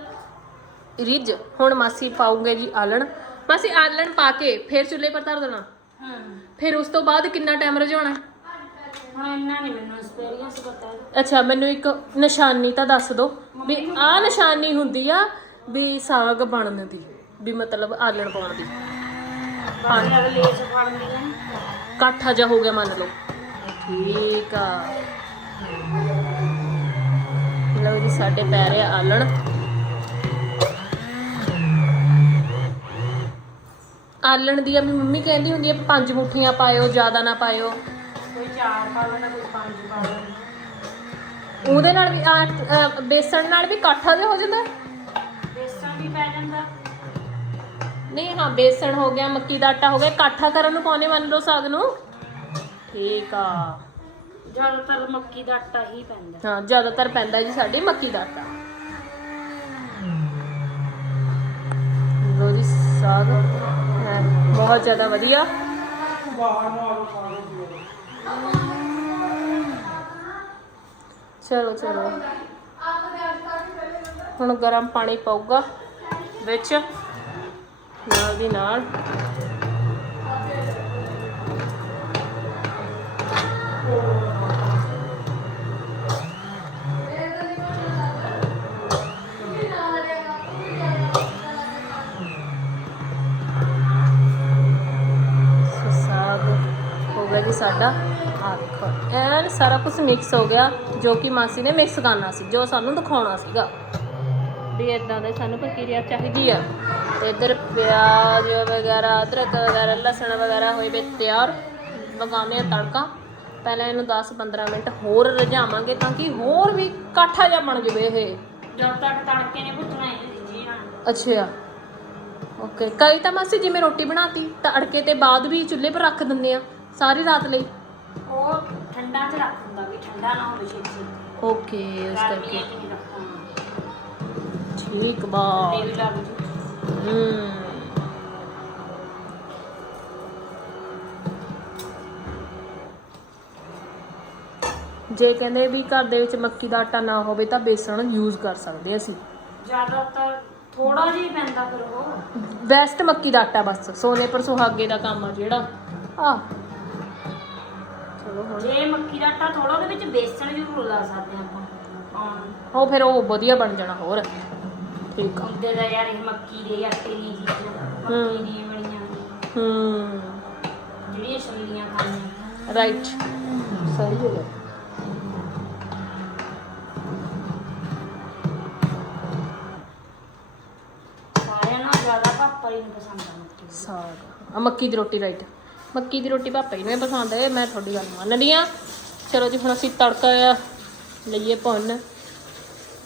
ਰਿੱਝ। ਹੁਣ ਮਾਸੀ ਪਾਉਂਗੇ ਜੀ ਆਲਣ। ਮਾਸੀ ਆਲਣ ਪਾ ਕੇ ਫਿਰ ਚੁੱਲ੍ਹੇ ਪਰ ਧਰ ਦੇਣਾ। ਹਾਂ। ਫਿਰ ਉਸ ਤੋਂ ਬਾਅਦ ਕਿੰਨਾ ਟਾਈਮ ਰਝਾਉਣਾ? ਹੁਣ ਇੰਨਾ ਨਹੀਂ ਮੈਨੂੰ ਐਕਸਪੀਰੀਅੰਸ ਪਤਾ। ਅੱਛਾ ਮੈਨੂੰ ਇੱਕ ਨਿਸ਼ਾਨੀ ਤਾਂ ਦੱਸ ਦਿਓ ਵੀ ਆਹ ਨਿਸ਼ਾਨੀ ਹੁੰਦੀ ਆ ਵੀ ਸਾਗ ਬਣਨ ਦੀ ਵੀ ਮਤਲਬ ਆਲਣ ਪਾਉਣ ਦੀ। ਬਾਕੀ ਅਗਲੇ ਲੇਸ ਫੜਨੀ ਹੈ ਕਾਠਾ ਜਾ ਹੋ ਗਿਆ ਮੰਨ ਲਓ। ਠੀਕ ਆ। ਲਓ ਜੀ ਸਾਡੇ ਪੈ ਰਿਹਾ ਆਲਣ। ਆਲਣ ਦੀ ਆ ਵੀ ਮੰਮੀ ਕਹਿੰਦੀ ਹੁੰਦੀ ਆ ਪੰਜ ਮੁੱਠੀਆਂ ਪਾਇਓ ਜ਼ਿਆਦਾ ਨਾ ਪਾਇਓ। ਚਾਰ ਪਾ ਲੈਣਾ ਕੋਈ ਪੰਜ ਪਾ ਲੈਣਾ। ਉਹਦੇ ਨਾਲ ਵੀ ਆ, ਅ, ਬੇਸਣ ਨਾਲ ਵੀ ਕਾਠਾ ਜਿਹਾ ਹੋ ਜਾਂਦਾ? ਬੇਸਣ ਵੀ ਪੈ ਜਾਂਦਾ। ਨਹੀਂ ਹਾਂ ਬੇਸਣ ਹੋ ਗਿਆ ਮੱਕੀ ਦਾ ਆਟਾ ਹੋ ਗਿਆ ਕਾਠਾ ਕਰਨ ਨੂੰ ਪਾਉਣੇ ਮੰਨ ਲਓ ਸਾਗ ਨੂੰ? ਠੀਕ ਆ। ਜ਼ਿਆਦਾਤਰ ਮੱਕੀ ਦਾ ਆਟਾ ਹੀ ਪੈਂਦਾ। ਹਾਂ ਜ਼ਿਆਦਾਤਰ ਪੈਂਦਾ ਜੀ ਸਾਡੀ ਮੱਕੀ ਦਾ ਆਟਾ। ਲੋ ਜੀ ਸਾਗ। ਹੈ ਬਹੁਤ ਜ਼ਿਆਦਾ ਵਧੀਆ। ਚਲੋ ਚਲੋ। ਹੁਣ ਗਰਮ ਪਾਣੀ ਪਾਊਗਾ ਵਿੱਚ। ਨਾਲ ਦੀ ਨਾਲ। ਜੀ ਸਾਡਾ। ਆਖ ਐਨ ਸਾਰਾ ਕੁਝ ਮਿਕਸ ਹੋ ਗਿਆ ਜੋ ਕਿ ਮਾਸੀ ਨੇ ਮਿਕਸ ਕਰਨਾ ਸੀ ਜੋ ਸਾਨੂੰ ਦਿਖਾਉਣਾ ਸੀਗਾ। ਵੀ ਇਦਾਂ ਦੇ ਸਾਨੂੰ ਪ੍ਰਕਿਰਿਆ ਚਾਹੀਦੀ ਆ। ਤੇ ਇੱਧਰ ਪਿਆਜ਼ ਵਗੈਰਾ ਅਦਰਕ ਵਗੈਰਾ ਲਸਣ ਵਗੈਰਾ ਹੋਏ ਵੇ ਤਿਆਰ ਲਗਾਉਂਦੇ ਆ ਤੜਕਾ। ਪਹਿਲਾਂ ਇਹਨੂੰ 10-15 ਮਿੰਟ ਹੋਰ ਰਝਾਵਾਂਗੇ ਤਾਂ ਕਿ ਹੋਰ ਵੀ ਕਾਠਾ ਜਿਹਾ ਬਣ ਜਾਵੇ ਇਹ। ਜਦ ਤੱਕ ਤੜਕੇ ਨੇ ਭੁੱਜਣਾ ਹੈ ਜੀ ਅੱਛਾ। ਓਕੇ ਕਈ ਤਾਂ ਮਾਸੀ ਜਿਵੇਂ ਰੋਟੀ ਬਣਾਤੀ ਤਾਂ ਅੜਕੇ ਤੇ ਬਾਅਦ ਵੀ ਚੁੱਲ੍ਹੇ 'ਪਰ ਰੱਖ ਦਿੰਦੇ ਆ ਸਾਰੀ ਰਾਤ ਲਈ। ਉਹ ਠੰਡਾ ਚ ਰੱਖ ਹੁੰਦਾ ਵੀ ਠੰਡਾ ਨਾ ਹੋਵੇ ਛੇਤੀ। ਓਕੇ ਉਸ ਕਰਕੇ। ਗਰਮੀਆਂ ਚ ਨਹੀਂ ਰੱਖਣਾ ਠੀਕ ਬਾਤ ਇਹ ਵੀ ਲੱਗ ਜੂ। ਹੂੰ। ਜੇ ਕਹਿੰਦੇ ਵੀ ਘਰ ਦੇ ਵਿੱਚ ਮੱਕੀ ਦਾ ਆਟਾ ਨਾ ਹੋਵੇ ਤਾਂ ਬੇਸਣ ਯੂਜ਼ ਕਰ ਸਕਦੇ ਅਸੀਂ। ਜ਼ਿਆਦਾਤਰ ਥੋੜਾ ਜਿਹਾ ਹੀ ਪੈਂਦਾ ਫਿਰ ਉਹ। ਬੈਸਟ ਮੱਕੀ ਦਾ ਆਟਾ ਬਸ ਸੋਨੇ ਪਰ ਸੁਹਾਗੇ ਦਾ ਕੰਮ ਆ ਜਿਹੜਾ। ਆ ਚਲੋ ਹੁਣ। ਜੇ ਮੱਕੀ ਦਾ ਆਟਾ ਥੋੜਾ ਉਹਦੇ ਵਿੱਚ ਬੇਸਣ ਜ਼ਰੂਰ ਲਾ ਸਕਦੇ ਆਪਾਂ। ਹਾਂ। ਉਹ ਫਿਰ ਉਹ ਵਧੀਆ ਬਣ ਜਾਣਾ ਹੋਰ। ਠੀਕ ਆ। ਉਹਦੇ ਦਾ ਯਾਰ ਇਹ ਮੱਕੀ ਦੇ ਆਟੇ ਦੀ ਚੀਜ਼ਾਂ। ਮੱਕੀ ਦੀਆਂ ਬਣੀਆਂ ਹੂੰ। ਜਿਹੜੀਆਂ ਛੱਲੀਆਂ ਖਾਣੀਆਂ ਰਾਈਟ ਸਹੀ ਹੈ ਸਾਰਿਆਂ ਨਾਲੋਂ ਜ਼ਿਆਦਾ ਪਾਪਾ ਜੀ ਨੂੰ ਪਸੰਦ ਆ ਮੱਕੀ ਦੀ। ਸਾਗ। ਆ ਮੱਕੀ ਦੀ ਰੋਟੀ ਰਾਈਟ ਮੱਕੀ ਦੀ ਰੋਟੀ ਪਾਪਾ ਜੀ ਨੂੰ ਪਸੰਦ ਹੈ ਮੈਂ ਤੁਹਾਡੀ ਗੱਲ ਮੰਨਦੀ ਆ ਚਲੋ ਜੀ ਹੁਣ ਅਸੀਂ ਤੜਕਾ ਆ ਲਈਏ ਭੁੰਨ।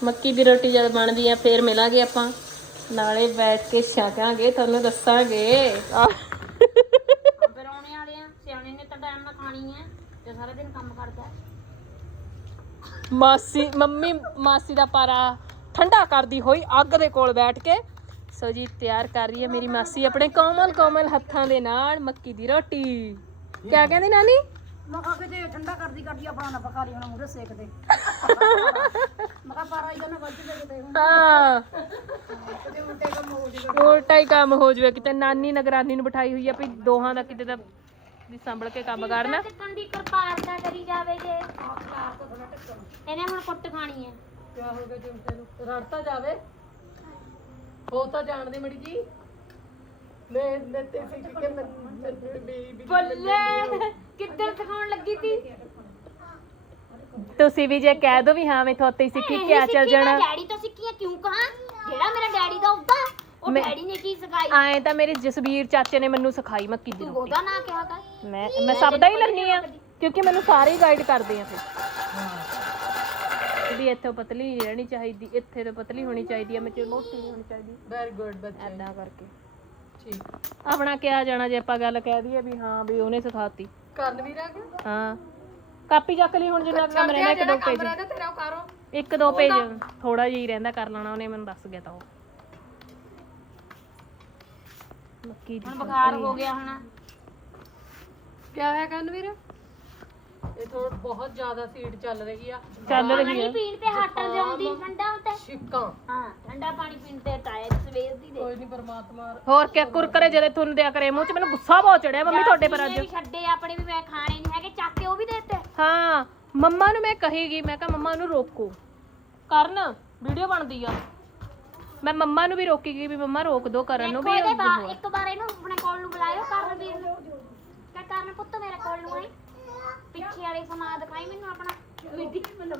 ਮੱਕੀ ਦੀ ਰੋਟੀ ਜਦ ਬਣਦੀ ਆ ਫੇਰ ਮਿਲਾਂਗੇ ਆਪਾਂ। ਨਾਲੇ ਬੈਠ ਕੇ ਛਕਾਂਗੇ ਤੁਹਾਨੂੰ ਦੱਸਾਂਗੇ। ਆ ਫਿਰ ਆਉਣੇ ਵਾਲੇ ਆ ਸਿਆਣੇ ਨੇ ਤਾਂ ਟਾਈਮ ਨਾਲ ਖਾਣੀ ਹੈ ਤੇ ਸਾਰਾ ਦਿਨ ਕੰਮ ਕਰਦਾ ਹੈ। ਮਾਸੀ ਮੰਮੀ ਮਾਸੀ ਦਾ ਪਾਰਾ ਠੰਡਾ ਕਰਦੀ ਹੋਈ ਅੱਗ ਦੇ ਕੋਲ ਬੈਠ ਕੇ। ਸੋ ਜੀ ਤਿਆਰ ਕਰ ਰਹੀ ਹੈ ਮੇਰੀ ਮਾਸੀ ਆਪਣੇ ਕੋਮਲ ਕੋਮਲ ਹੱਥਾਂ ਦੇ ਨਾਲ ਮੱਕੀ ਦੀ ਰੋਟੀ। ਕਿਆ ਕਹਿੰਦੀ ਨਾਨੀ? ਮੈਂ ਕਿਹਾ ਕਿਤੇ ਠੰਡਾ ਕਰਦੀ ਕਰਦੀ ਆਪਣਾ ਨਾ ਪਕਾ ਲਈ ਹੁਣ ਮੂਰੇ ਸੇਕ ਦੇ। ਮੈਂ ਕਿਹਾ ਪਾਰਾ ਇਹਦਾ ਨਾ ਵੱਜ ਦੇ ਕਿਤੇ ਹੁਣ। ਹਾਂ। ਕਿਤੇ ਉਲਟੇ ਕੰਮ ਹੋ ਜਾਵੇ ਉਲਟਾ ਹੀ ਕੰਮ ਹੋ ਜਾਵੇ ਕਿਤੇ ਨਾਨੀ ਨਗਰਾਨੀ ਨੂੰ ਬਿਠਾਈ ਹੋਈ ਆ ਵੀ ਦੋਹਾਂ ਦਾ ਕਿਤੇ ਦਾ ਵੀ ਸੰਭਲ ਕੇ ਕੰਮ ਕਰਨਾ। ਟਿਕਣ ਦੀ ਕਿਰਪਾਰ ਦਾ ਕਰੀ ਜਾਵੇ ਜੇ ਇਹਨੇ ਹੁਣ ਕੁੱਟ ਖਾਣੀ ਹੈ। ਕਿਆ ਹੋ ਗਿਆ ਚਿਮਟੇ ਨੂੰ? ਰੜਤਾ ਜਾਵੇ। ਹੋ ਤਾਂ ਜਾਣਦੇ ਮੜੀ ਜੀ। ਮੈਂ ਮੈਂ ਤੇ ਸਿੱਖ ਕੇ ਮੈਂ ਮੇਰੀ ਵੀ ਬੱਲੇ। ਕਿੱਧਰ ਸਿਖਾਉਣ ਲੱਗੀ ਸੀ? ਤੁਸੀਂ ਵੀ ਜੇ ਕਹਿ ਦੋ ਵੀ ਹਾਂ ਮੈਂ ਥੋਤੇ ਸਿੱਖੀ ਕਿਆ ਚੱਲ ਜਾਣਾ? ਡੈਡੀ ਤੋਂ ਸਿੱਖੀ ਆ ਕਿਉਂ ਕਹਾਂ? ਜਿਹੜਾ ਮੇਰਾ ਡੈਡੀ ਦਾ ਹੁੰਦਾ ਉਹ ਮੈਂ- ਡੈਡੀ ਨੇ ਕੀ ਸਿਖਾਈ? ਆਏ ਤਾਂ ਮੇਰੇ ਜਸਵੀਰ ਚਾਚੇ ਨੇ ਮੈਨੂੰ ਸਿਖਾਈ ਮੱਕੀ ਦੀ ਤੂੰ ਰੋਟੀ। ਉਹਦਾ ਨਾਂ ਕਿਹਾ ਕਰ। ਮੈਂ ਮੈਂ ਸਭ ਦਾ ਹੀ ਲੈਣੀ ਆ ਕਿਉਂਕਿ ਮੈਨੂੰ ਸਾਰੇ ਹੀ ਗਾਈਡ ਕਰਦੇ ਆ ਫਿਰ। ਵੀ ਇੱਥੋਂ ਪਤਲੀ ਨਹੀਂ ਰਹਿਣੀ ਚਾਹੀਦੀ ਇੱਥੇ ਤੋਂ ਪਤਲੀ ਹੋਣੀ ਚਾਹੀਦੀ ਆ ਮੈਂ ਚ ਮੋਟੀ ਨਹੀਂ ਹੋਣੀ ਚਾਹੀਦੀ। ਵੈਰੀ ਗੁੱਡ ਬੱਚੇ। ਐਦਾਂ ਕਰਕੇ। ਠੀਕ। ਆਪਣਾ ਕਿਹਾ ਜਾਣਾ ਜੇ ਆਪਾਂ ਗੱਲ ਕਹਿ ਦਈਏ ਵੀ ਹਾਂ ਵੀ ਉਹਨੇ ਸਿਖਾਤੀ। ਕਰਨ ਵੀ ਰਹਿ ਗਿਆ? ਹਾਂ। ਕਾਪੀ ਚੱਕ ਲਈ ਹੁਣ ਜਿੰਨਾ ਕੰਮ ਰਹਿੰਦਾ ਇੱਕ ਦੋ ਪੇਜ। ਤੇਰਾ ਕਰੋ ਇੱਕ ਦੋ ਪੇਜ ਥੋੜਾ ਜਿਹਾ ਹੀ ਰਹਿੰਦਾ ਕਰ ਲੈਣਾ ਉਹਨੇ ਮੈਨੂੰ ਦੱਸ ਗਿਆ ਤਾਂ ਉਹ। ਮੱਕੀ ਦੀ ਹੁਣ ਬੁਖਾਰ ਹੋ ਗਿਆ ਹੁਣ। ਕਿਆ ਹੋਇਆ ਕਨਵੀਰ ਇਹ ਥੋੜਾ ਬਹੁਤ ਜ਼ਿਆਦਾ ਸੀਟ ਚੱਲ ਰਹੀ ਆ। ਚੱਲ ਰਹੀ ਹੈ ਪੀਣ ਤੇ ਹੱਟ ਜਾਉਂਦੀ ਠੰਡਾ ਹੁੰਦਾ ਛਿੱਕਾਂ। ਹਾਂ ਠੰਡਾ ਪਾਣੀ ਪੀਣ ਤੇ ਟਾਇਰ ਸਵੇਰ ਦੀ ਦੇ। ਕੋਈ ਨਹੀਂ ਪਰਮਾਤਮਾ ਹੋਰ ਕਿਆ ਕੁਰਕਰੇ ਜਿਹੜੇ ਤੁਹਾਨੂੰ ਦਿਆ ਕਰੇ ਮੂੰਹ ਚ ਮੈਨੂੰ ਗੁੱਸਾ ਬਹੁਤ ਚੜਿਆ ਮੰਮੀ ਤੁਹਾਡੇ ਪਰ ਅੱਜ। ਛੱਡੇ ਆਪਣੇ ਵੀ ਮੈਂ ਖਾਣੇ ਨਹੀਂ ਹੈਗੇ ਚੱਕ ਕੇ ਉਹ ਵੀ ਦੇ ਦਿੱਤੇ ਹਾਂ ਮੰਮਾ ਨੂੰ ਮੈਂ ਕਹੇਗੀ ਮੈਂ ਕਿਹਾ ਮੰਮਾ ਨੂੰ ਰੋਕੋ। ਕਰਨ ਵੀਡੀਓ ਬਣਦੀ ਆ। ਮੈਂ ਮੰਮਾ ਨੂੰ ਵੀ ਰੋਕੀਗੀ ਵੀ ਮੰਮਾ ਰੋਕ ਦੋ ਕਰਨ ਨੂੰ ਵੀ ਉਹ- ਬਾਅਦ ਇੱਕ ਵਾਰ ਇਹਨੂੰ ਆਪਣੇ ਕੋਲ ਨੂੰ ਬੁਲਾਇਓ ਕਰਨ ਵੀਰ ਨੂੰ ਕਹ ਕਰਨ ਪੁੱਤ ਮੇਰੇ ਕੋਲ ਨੂੰ ਆਈ ਸਮਾਨ ਦਿਖਾਈ ਮੈਨੂੰ ਆਪਣਾ। ਵੀਡੀ ਮੈਨੂੰ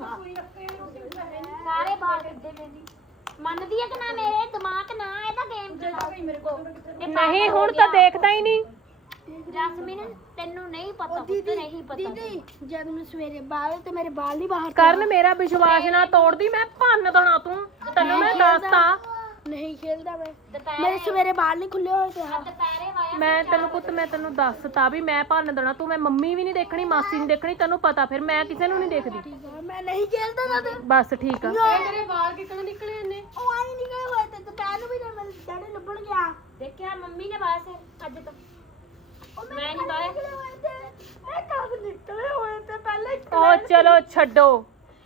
ਸਾਰੇ ਬਾਹਰ ਕਿੱਦੇ ਮੇਰੀ ਮੰਨਦੀ ਹੈ ਕਿ ਨਾ ਮੇਰੇ? ਦਿਮਾਗ ਨਾ ਇਹਦਾ ਗੇਮ ਕੋਲ। ਨਹੀਂ ਹੁਣ ਤਾਂ ਦੇਖਦਾ ਹੀ ਨਹੀਂ। ਜਸਮੀਨ ਤੈਨੂੰ ਨਹੀਂ ਪਤਾ ਪੁੱਤ ਨਹੀਂ ਪਤਾ ਜਦ ਮੈਂ ਸਵੇਰੇ ਬਾਲ ਤੇ ਮੇਰੇ ਬਾਲ ਨਹੀਂ ਬਾਹਰ ਕਰਨ ਮੇਰਾ ਵਿਸ਼ਵਾਸ ਨਾ ਤੋੜਦੀ ਮੈਂ ਭੰਨ ਦੇਣਾ ਤੂੰ। ਤੈਨੂੰ ਮੈਂ ਦੱਸਤਾ। ਨਹੀਂ ਖੇਲਦਾ ਮੈਂ। ਮੇਰੇ ਸਵੇਰੇ ਬਾਲ ਨਹੀਂ ਖੁੱਲੇ ਹੋਏ ਤੇ ਹਾਂ ਦੁਪਹਿਰੇ ਵਾਇਆ ਮੈਂ ਤੈਨੂੰ ਪੁੱਤ ਮੈਂ ਤੈਨੂੰ ਦੱਸਤਾ ਵੀ ਮੈਂ ਭੰਨ ਦੇਣਾ ਤੂੰ ਮੈਂ ਮੰਮੀ ਵੀ ਨਹੀਂ ਦੇਖਣੀ ਮਾਸੀ ਨਹੀਂ ਦੇਖਣੀ ਤੈਨੂੰ ਪਤਾ ਫਿਰ ਮੈਂ ਕਿਸੇ ਨੂੰ ਨਹੀਂ ਦੇਖਦੀ। ਠੀਕ ਆ ਮੈਂ ਨਹੀਂ ਖੇਲਦਾ ਤਦ ਬਸ ਠੀਕ ਆ। ਤੇਰੇ ਵਾਲ ਕਿੱਕਣ ਨਿਕਲੇ ਨੇ ਉਹ ਆਈ ਨਿਕਲੇ ਹੋਏ ਤੇ ਦੁਪਹਿਰ ਨੂੰ ਵੀ ਨਾ ਮੇਰੇ ਡੈਡੀ ਲੱਭਣ ਗਿਆ। ਦੇਖਿਆ ਮੰਮੀ ਨੇ ਬਾਸ ਅੱਜ ਤੱਕ ਉਹ ਮੈਂ ਨਹੀਂ ਬਾਇਆ ਨਿਕਲੇ ਹੋਏ ਤੇ ਮੈਂ ਕਦ ਨਿਕਲੇ ਹੋਏ ਤੇ ਪਹਿਲੇ ਓ ਚਲੋ ਛੱਡੋ।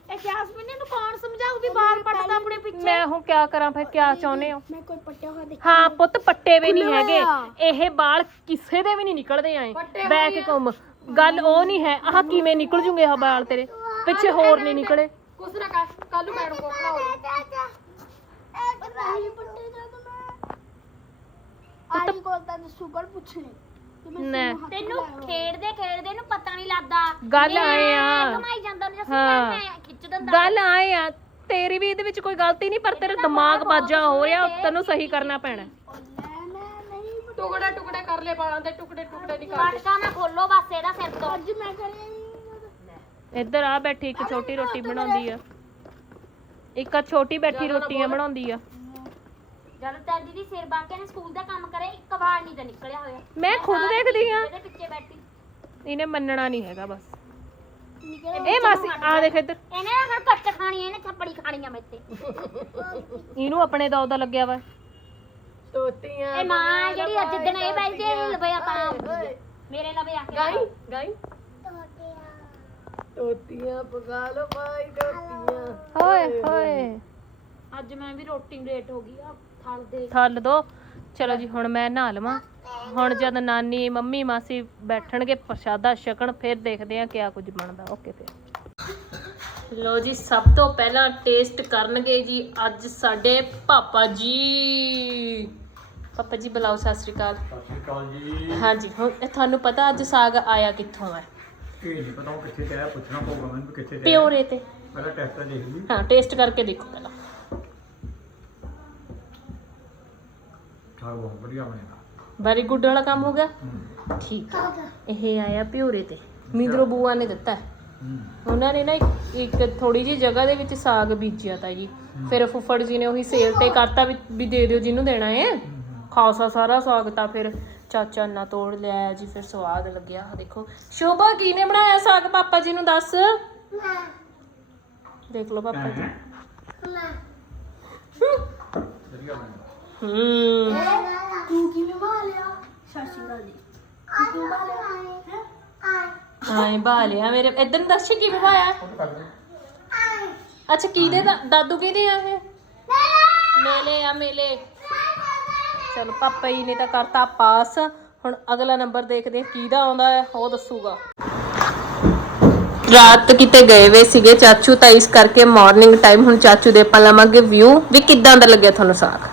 ਇਹ ਜਸਮੀਨ ਨੂੰ ਕੌਣ ਸਮਝਾਊ ਵੀ ਬਾਲ ਪੱਟਦਾ ਆਪਣੇ ਪਿੱਛੇ? ਮੈਂ ਹੁਣ ਕਿਆ ਕਰਾਂ ਫਿਰ ਕਿਆ ਚਾਹੁੰਦੇ ਹੋ? ਮੈਂ ਕੋਈ ਪੱਟਿਆ ਹੋਇਆ ਦੇਖ ਹਾਂ ਪੁੱਤ ਪੱਟੇ ਵੀ ਨਹੀਂ ਹੈਗੇ। ਇਹ ਵਾਲ ਕਿਸੇ ਦੇ ਵੀ ਨਹੀਂ ਨਿਕਲਦੇ ਆਏ ਬੈਕ ਘੁੰਮ। ਗੱਲ ਉਹ ਨਹੀਂ ਹੈ ਆਹ ਕਿਵੇਂ ਨਿਕਲ ਜੂਗੇ ਆਹ ਵਾਲ ਤੇਰੇ? ਪਿੱਛੇ ਹੋਰ ਨਹੀਂ ਨਿਕਲੇ। ਕੁਛ ਨਾ ਕਰ ਕੱਲ ਨੂੰ ਮੈਡਮ ਕੋਲ ਹੋ ਮੈਂ ਆਈ ਕੋਲ ਤਾਂ ਸੁਗਰ ਪੁੱਛਣੀ। ਕਿ ਮੈਂ ਨਾ। ਤੈਨੂੰ। ਖੇਡਦੇ ਖੇਡਦੇ ਨੂੰ ਪਤਾ ਨਹੀਂ ਲੱਗਦਾ। ਗੱਲ ਮੈਂ ਆਏ ਆ। ਕਮਾਈ ਜਾਂਦਾ ਉਹਨੂੰ ਹਾਂ। ਜਸਮੀਨ ਮੈਂ ਗੱਲ ਆਏ ਆ ਤੇਰੀ ਵੀ ਇਹਦੇ ਵਿੱਚ ਕੋਈ ਗਲਤੀ ਨਹੀਂ ਪਰ ਤੇਰਾ ਦਿਮਾਗ ਬਾਜਾ ਹੋ ਰਿਹਾ ਤੈਨੂੰ ਸਹੀ ਕਰਨਾ ਪੈਣਾ। ਲੈ ਮੈਂ ਨਹੀਂ ਪੱਟੇ ਟੁਕੜੇ ਟੁਕੜੇ ਕਰ ਲੈ ਵਾਲਾਂ ਦੇ ਟੁਕੜੇ ਟੁਕੜੇ ਨਿਕਾਲ ਪਟਕਾ ਨਾ ਖੋਲੋ ਬਸ ਇਹਦਾ ਸਿਰ ਤੋਂ। ਅੱਜ ਮੈਂ ਕਰਿਆ ਨਹੀਂ। ਇੱਧਰ ਆ ਬੈਠੀ ਇੱਕ ਛੋਟੀ ਰੋਟੀ ਬਣਾਉਂਦੀ ਆ। ਇੱਕ ਆ ਛੋਟੀ ਬੈਠੀ ਰੋਟੀਆਂ ਬਣਾਉਂਦੀ ਆ। ਜਦ ਤੱਕ ਦੀਦੀ ਸਿਰ ਬਾਕੇ ਨੇ ਸਕੂਲ ਦਾ ਕੰਮ ਕਰੇ ਇੱਕ ਵਾਰ ਨਹੀਂ ਤਾਂ ਨਿਕਲਿਆ ਹੋਇਆ। ਮੈਂ ਖੁਦ ਦੇਖਦੀ ਆ। ਇਹਦੇ ਪਿੱਛੇ ਬੈਠੀ। ਇਹਨੇ ਮੰਨਣਾ ਨਹੀਂ ਹੈਗਾ ਬਸ। ਇਹ ਮਾਸੀ ਆ ਦੇਖ ਇੱਧਰ। ਇਹਨੇ ਨਾ ਫਿਰ ਕੱਟ ਖਾਣੀ ਇਹਨੇ ਥੱਪੜੀ ਖਾਣੀ ਆ ਮੇਰੇ ਤੇ ਇਹਨੂੰ ਆਪਣੇ ਦਾ ਉਹਦਾ ਲੱਗਿਆ ਵਾ। ਤੋਤੀਆਂ ਇਹ ਮਾਂ ਜਿਹੜੀ ਅੱਜ ਦਿਨ ਇਹ ਬੈਠੀ ਇਹ ਲਵੇ ਆਪਾਂ ਮੇਰੇ ਲਵੇ ਆ ਕੇ ਗਾਈ ਗਾਈ। ਤੋਤੀਆਂ ਪਕਾ ਲੋ ਭਾਈ ਤੋਤੀਆਂ ਹੋਏ ਹੋਏ। ਅੱਜ ਮੈਂ ਵੀ ਰੋਟੀ ਲੇਟ ਹੋ ਗਈ ਆ ਥਲ ਦੇ। ਥੱਲ ਦੋ। ਚਲੋ ਜੀ ਹੁਣ ਮੈਂ ਨਹਾ ਲਵਾਂ। ਹੁਣ ਜਦ ਨਾਨੀ ਮੰਮੀ ਮਾਸੀ ਬੈਠਣਗੇ ਪ੍ਰਸ਼ਾਦਾ ਛਕਣ ਫਿਰ ਦੇਖਦੇ ਆ ਕਿਆ ਕੁਝ ਬਣਦਾ। ਓਕੇ ਫਿਰ। ਲੋ ਜੀ ਸਭ ਤੋਂ ਪਹਿਲਾਂ ਟੇਸਟ ਕਰਨਗੇ ਜੀ ਅੱਜ ਸਾਡੇ ਪਾਪਾ ਜੀ। ਪਾਪਾ ਜੀ ਬੁਲਾਓ ਸਤਿ ਸ਼੍ਰੀ ਅਕਾਲ। ਸਤਿ ਸ਼੍ਰੀ ਅਕਾਲ ਜੀ। ਹਾਂਜੀ ਹੁਣ ਤੁਹਾਨੂੰ ਪਤਾ ਅੱਜ ਸਾਗ ਆਇਆ ਕਿੱਥੋਂ ਹੈ? ਇਹ ਨਹੀਂ ਪਤਾ ਉਹ ਕਿੱਥੇ ਤੇ ਆਇਆ ਪੁੱਛਣਾ ਪਊਗਾ ਮੈਨੂੰ ਵੀ ਕਿੱਥੇ ਤੇ ਆਇਆ। ਪਿਓਰੇ ਤੇ। ਪਹਿਲਾਂ ਟੈਸਟ ਦੇਖ ਲਈ। ਹਾਂ ਟੇਸਟ ਕਰਕੇ ਦੇਖੋ ਪਹਿਲਾਂ। ਹਾਂ ਬਹੁਤ ਵਧੀਆ ਬਣੇਗਾ ਵੈਰੀ ਗੁੱਡ ਵਾਲਾ ਕੰਮ ਹੋ ਗਿਆ? ਠੀਕ ਹੈ ਇਹ ਆਇਆ ਪਿਓਰੇ ਤੇ। ਮਿੰਦਰੋ ਬੂਆ ਨੇ ਦਿੱਤਾ। ਹੈ। ਉਹਨਾਂ ਨੇ ਨਾ ਇੱਕ- ਇੱਕ ਥੋੜੀ ਜਿਹੀ ਜਗ੍ਹਾ ਦੇ ਵਿੱਚ ਸਾਗ ਬੀਜਿਆ ਤਾ ਜੀ। ਫਿਰ ਫੁੱਫੜ ਜੀ ਨੇ ਉਹੀ ਸੇਲ ਤੇ ਕਰਤਾ ਵੀ ਵੀ ਦੇ ਦਿਓ ਜਿਹਨੂੰ ਦੇਣਾ ਹੈ ਖਾਸਾ ਸਾਰਾ ਸਾਗ ਤਾਂ ਫਿਰ ਚਾਚਾ ਨਾ ਤੋੜ ਲਿਆ ਜੀ ਫਿਰ ਸਵਾਦ ਲੱਗਿਆ। ਆਹ ਦੇਖੋ ਸ਼ੋਭਾ ਕੀ ਨੇ ਬਣਾਇਆ ਸਾਗ? ਪਾਪਾ ਜੀ ਨੂੰ ਦੱਸ। ਦੇਖ ਲਓ ਪਾਪਾ ਜੀ। ਵਧੀਆ ਬਣੇਗਾ ਹੂੰ। ਸਤਿ ਸ਼੍ਰੀ ਅਕਾਲ ਜੀ। ਤੂੰ ਲਿਆ ਹੈ ਆਏ ਬਾਲਿਆ ਮੇਰੇ। ਇਧਰ ਨੂੰ ਦੱਸ ਕਿਵੇਂ ਪਾਇਆ ਅੱਛਾ ਕਿਹਦੇ ਦਾ ਦਾਦੂ ਕਿਹਦੇ ਆ ਇਹ? ਮੇਲੇ ਆ ਮੇਲੇ। ਚਲੋ ਪਾਪਾ ਜੀ ਨੇ ਤਾਂ ਕਰਤਾ ਪਾਸ। ਹੁਣ ਅਗਲਾ ਨੰਬਰ ਦੇਖਦੇ ਹਾਂ ਕਿਹਦਾ ਆਉਂਦਾ ਹੈ ਉਹ ਦੱਸੂਗਾ। ਰਾਤ ਕਿਤੇ ਗਏ ਵੇ ਸੀਗੇ ਚਾਚੂ ਤਾਂ ਇਸ ਕਰਕੇ ਮਾਰਨਿੰਗ ਟਾਈਮ ਹੁਣ ਚਾਚੂ ਦੇ ਆਪਾਂ ਲਵਾਂਗੇ ਵਿਊ ਵੀ ਕਿੱਦਾਂ ਦਾ ਲੱਗਿਆ ਤੁਹਾਨੂੰ ਸਾਗ?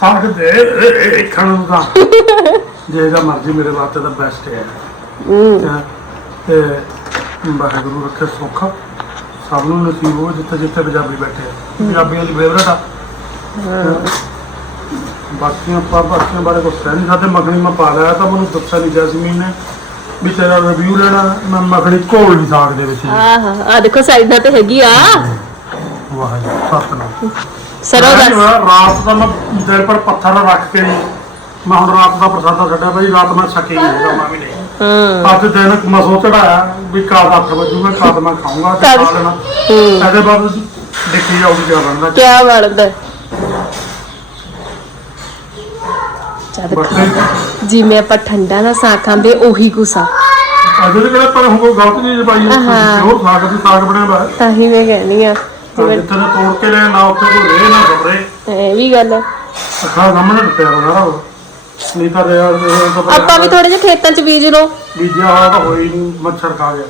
ਸਾਗ ਦੇ ਖਾਣ ਨੂੰ ਤਾਂ ਜਿਹੜਾ ਮਰਜ਼ੀ ਮੇਰੇ ਵਾਸਤੇ ਤਾਂ ਬੈਸਟ ਹੈ। ਤੇ ਤੇ ਵਾਹਿਗੁਰੂ ਰੱਖੇ ਸੁੱਖ। ਸਭ ਨੂੰ ਨਸੀਬ ਹੋ ਜਿੱਥੇ ਜਿੱਥੇ ਪੰਜਾਬੀ ਬੈਠੇ ਆ। ਪੰਜਾਬੀਆਂ ਦੀ ਫੇਵਰਟ ਆ। ਬਾਕੀਆਂ ਆਪਾਂ ਬਾਕੀਆਂ ਬਾਰੇ ਕੁਛ ਕਹਿ ਨਹੀਂ। ਸਕਦੇ ਮੱਖਣੀ ਮੈਂ ਪਾ ਲਿਆ ਤਾਂ ਮੈਨੂੰ ਦੱਸਿਆ ਨਹੀਂ ਜੈਸਮੀਨ ਨੇ ਵੀ ਤੇਰਾ ਰਿਵਿਊ ਲੈਣਾ। ਮੈਂ ਮੱਖਣੀ ਘੋਲ ਨਹੀਂ ਸਾਗ ਦੇ ਵਿੱਚ। ਜੀ। ਆਹ ਆ ਦੇਖੋ ਸਾਈਡਾਂ ਤੇ ਹੈਗੀ ਆ। ਵਾਹਿਗੁਰੂ ਸਤਨਾਮ। ਸਰੋਂ ਮੈਂ ਦਾ ਨਹੀਂ ਹੋਇਆ, ਰਾਤ ਦਾ ਮੈਂ ਦਿਲ ਪਰ ਪੱਥਰ ਰੱਖ ਕੇ ਨਹੀਂ ਮੈਂ ਹੁਣ ਰਾਤ ਦਾ ਪ੍ਰਸਾਦਾ ਛੱਡਿਆ ਬਈ ਰਾਤ ਮੈਂ ਛਕੇ ਨਹੀਂ ਹੈਗਾ ਮੈਂ ਵੀ ਨਹੀਂ। ਹੂੰ। ਅੱਜ ਦਿਨ ਮਸੋ ਚੜਾਇਆ ਵੀ ਕਾਦ 8 ਵਜੂਗਾ ਕਾਦ ਮੈਂ ਖਾਊਂਗਾ ਤੇ? ਖਾ ਲੈਣਾ। ਹੂੰ। ਇਹਦੇ ਬਾਅਦ ਦੇਖੀ ਜਾਊਗੀ ਕਿਆ ਬਣਦਾ। ਕਿਆ ਬਣਦਾ ਜਦ ਜਿਵੇਂ ਆਪਾਂ ਠੰਡਾ ਦਾ ਸਾਗ ਖਾਂਦੇ ਉਹੀ ਗੁੱਸਾ। ਅੱਜ ਦੇ ਕਿਹੜਾ ਪਰ ਹੁਣ ਗਲਤ ਚੀਜ਼ ਪਾਈ ਹਾਂ। ਉਹ ਸਾਗ ਦੀ ਸਾਗ ਬਣਿਆ ਵਾ। ਤਾਂ ਹੀ ਮੈਂ ਕਹਿਣੀ ਆ ਜਿਵੇਂ ਜਿੱਥੇ ਨੇ ਤੋੜ ਕੇ ਲਿਆ ਨਾ ਉੱਥੇ ਕੋਈ ਰੇ ਨਾ ਖਬਰੇ। ਇਹ ਵੀ ਗੱਲ ਹੈ। ਅੱਖਾਂ ਸਾਹਮਣੇ ਟੁੱਟਿਆ ਹੋਣਾ ਉਹ। ਨਹੀਂ ਤਾਂ ਰਿਆ ਆਪਾਂ ਵੀ ਥੋੜੇ ਜਿਹੇ ਖੇਤਾਂ 'ਚ ਬੀਜ ਲਓ। ਬੀਜਿਆ ਹੋਇਆ ਤਾਂ ਹੋਈ ਨਹੀਂ ਮੱਛਰ ਖਾ ਗਿਆ।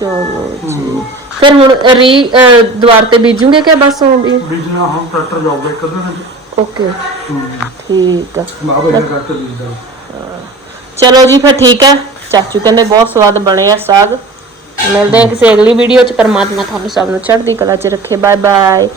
ਚਲੋ ਜੀ। ਫਿਰ ਹੁਣ ਰੀ ਅਹ, ਦੁਆਰ ਤੇ ਬੀਜੂਗੇ ਕਿ ਬਸ ਉਹ ਵੀ? ਬੀਜਣਾ ਹੁਣ ਟਰੈਕਟਰ ਜਾਊਗਾ ਇੱਕ ਅੱਧੇ ਦਿਨ ਓਕੇ। ਠੀਕ ਆ। ਮਾਂ ਬਈ ਕਰਕੇ ਬੀਜਦਾ। ਚਲੋ ਜੀ ਫਿਰ ਠੀਕ ਹੈ ਚਾਚੂ ਕਹਿੰਦੇ ਬਹੁਤ ਸਵਾਦ ਬਣਿਆ ਸਾਗ। ਮਿਲਦੇ ਹਾਂ ਕਿਸੇ ਅਗਲੀ ਵੀਡੀਓ 'ਚ। ਪਰਮਾਤਮਾ ਤੁਹਾਨੂੰ ਸਭ ਨੂੰ ਚੜ੍ਹਦੀ ਕਲਾ 'ਚ ਰੱਖੇ। Bye bye